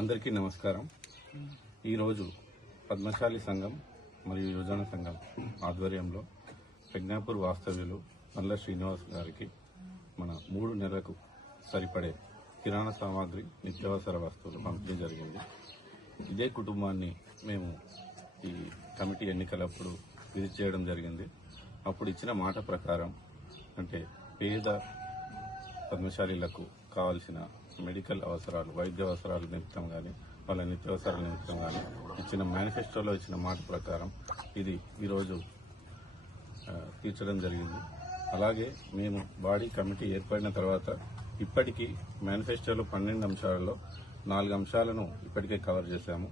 అందరికీ నమస్కారం. ఈరోజు పద్మశాలి సంఘం మరియు యువజన సంఘం ఆధ్వర్యంలో ప్రజ్ఞాపూర్ వాస్తవ్యులు నల్ల శ్రీనివాస్ గారికి మన మూడు నెలలకు సరిపడే కిరాణా సామాగ్రి నిత్యావసర వస్తువులు పంపిణీ జరిగింది. ఇదే కుటుంబాన్ని మేము ఈ కమిటీ ఎన్నికలప్పుడు విజిట్ చేయడం జరిగింది. అప్పుడు ఇచ్చిన మాట ప్రకారం అంటే పేద పద్మశాలీలకు కావాల్సిన మెడికల్ అవసరాలు వైద్య అవసరాల నిమిత్తం కానీ వాళ్ళ నిత్యావసరాల నిమిత్తం కానీ ఇచ్చిన మేనిఫెస్టోలో ఇచ్చిన మాట ప్రకారం ఇది ఈరోజు తీర్చడం జరిగింది. అలాగే మేము బాడీ కమిటీ ఏర్పడిన తర్వాత ఇప్పటికీ మేనిఫెస్టోలో పన్నెండు అంశాలలో నాలుగు అంశాలను ఇప్పటికే కవర్ చేశాము.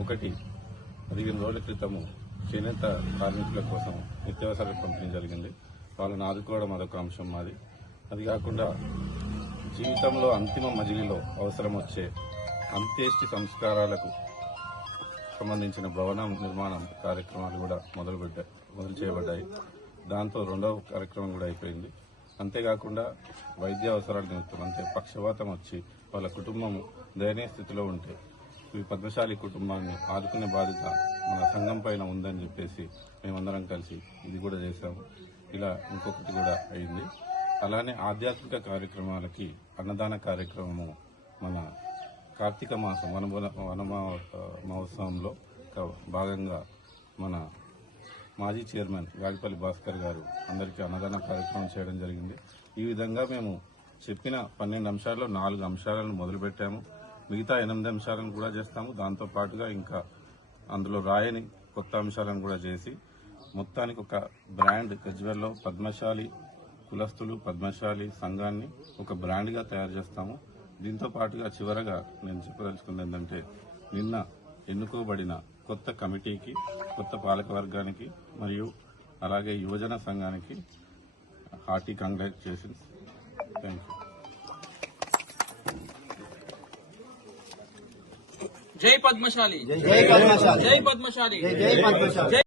ఒకటి పదిహేను రోజుల క్రితము చేనేత కార్మికుల కోసం నిత్యావసరాలు పంపిణీ జరిగింది. వాళ్ళని ఆదుకోవడం అదొక అంశం మాది. అది కాకుండా జీవితంలో అంతిమ మజిలీలో అవసరం వచ్చే అంత్యేష్టి సంస్కారాలకు సంబంధించిన భవన నిర్మాణం కార్యక్రమాలు కూడా మొదలుపెట్టాయి మొదలు చేయబడ్డాయి దాంతో రెండవ కార్యక్రమం కూడా అయిపోయింది. అంతేకాకుండా వైద్య అవసరాల నిమిత్తం అంటే పక్షవాతం వచ్చి వాళ్ళ కుటుంబం దయనీయ స్థితిలో ఉంటే ఈ పద్మశాలి కుటుంబాన్ని ఆదుకునే బాధ్యత మన సంఘం పైన ఉందని చెప్పేసి మేమందరం కలిసి ఇది కూడా చేశాము. ఇలా ఇంకొకటి కూడా అయింది. అలానే ఆధ్యాత్మిక కార్యక్రమాలకి అన్నదాన కార్యక్రమము మన కార్తీక మాసం వన వన మహోత్సవంలో భాగంగా మన మాజీ చైర్మన్ గాడిపల్లి భాస్కర్ గారు అందరికీ అన్నదాన కార్యక్రమం చేయడం జరిగింది. ఈ విధంగా మేము చెప్పిన పన్నెండు అంశాల్లో నాలుగు అంశాలను మొదలుపెట్టాము. మిగతా ఎనిమిది అంశాలను కూడా చేస్తాము. దాంతో పాటుగా ఇంకా అందులో రాయని కొత్త అంశాలను కూడా చేసి మొత్తానికి ఒక బ్రాండ్ గజ్వెల్లో పద్మశాలి కులస్తులు పద్మశాలి సంఘాన్ని ఒక బ్రాండ్గా తయారు చేస్తాము. దీంతో పాటుగా చివరగా నేను చెప్పదలుచుకుంది ఏంటంటే నిన్న ఎన్నుకోబడిన కొత్త కమిటీకి కొత్త పాలక వర్గానికి మరియు అలాగే యువజన సంఘానికి హార్టీ కంగ్రాచులేషన్స్. థ్యాంక్ యూ జై పద్మశాలి. జై పద్మశాలి. జై పద్మశాలి. జై పద్మశాలి.